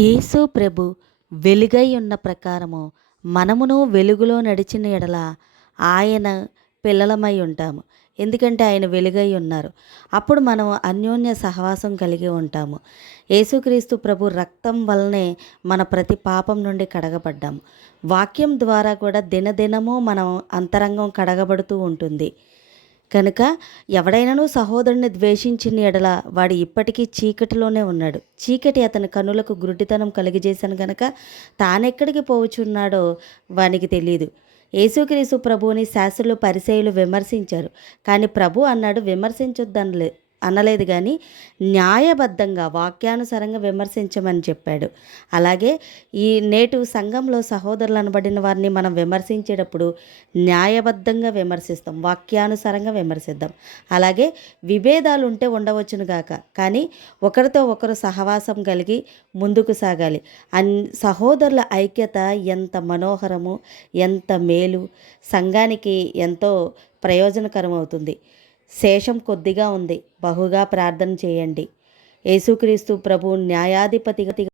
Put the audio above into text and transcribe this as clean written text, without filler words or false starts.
యేసు ప్రభు వెలుగై ఉన్న ప్రకారము మనమును వెలుగులో నడిచిన ఎడల ఆయన పిల్లలమై ఉంటాము. ఎందుకంటే ఆయన వెలుగై ఉన్నారు. అప్పుడు మనం అన్యోన్య సహవాసం కలిగి ఉంటాము. యేసుక్రీస్తు ప్రభు రక్తం వల్లనే మన ప్రతి పాపం నుండి కడగబడ్డాము. వాక్యం ద్వారా కూడా దినదినము మనం అంతరంగం కడగబడుతూ ఉంటుంది. కనుక ఎవడైనాను సహోదరుని ద్వేషించిన ఎడల వాడు ఇప్పటికీ చీకటిలోనే ఉన్నాడు. చీకటి అతని కన్నులకు గుడ్డితనం కలిగజేశాను గనక తానెక్కడికి పోవచున్నాడో వానికి తెలియదు. యేసుక్రీస్తు ప్రభువుని శాస్త్రులు పరిసయ్యులు విమర్శించారు. కానీ ప్రభు అన్నాడు, విమర్శించొద్దనలే అనలేదు, కానీ న్యాయబద్ధంగా వాక్యానుసారంగా విమర్శించమని చెప్పాడు. అలాగే ఈ నేటి సంఘంలో సహోదరులు అనబడిన వారిని మనం విమర్శించేటప్పుడు న్యాయబద్ధంగా విమర్శిస్తాం, వాక్యానుసారంగా విమర్శిద్దాం. అలాగే విభేదాలు ఉంటే ఉండవచ్చును గాక, కానీ ఒకరితో ఒకరు సహవాసం కలిగి ముందుకు సాగాలి. సహోదరుల ఐక్యత ఎంత మనోహరము, ఎంత మేలు, సంఘానికి ఎంతో ప్రయోజనకరం అవుతుంది. శేషం కొద్దిగా ఉంది, బహుగా ప్రార్థన చేయండి. యేసుక్రీస్తు ప్రభు న్యాయాధిపతిగా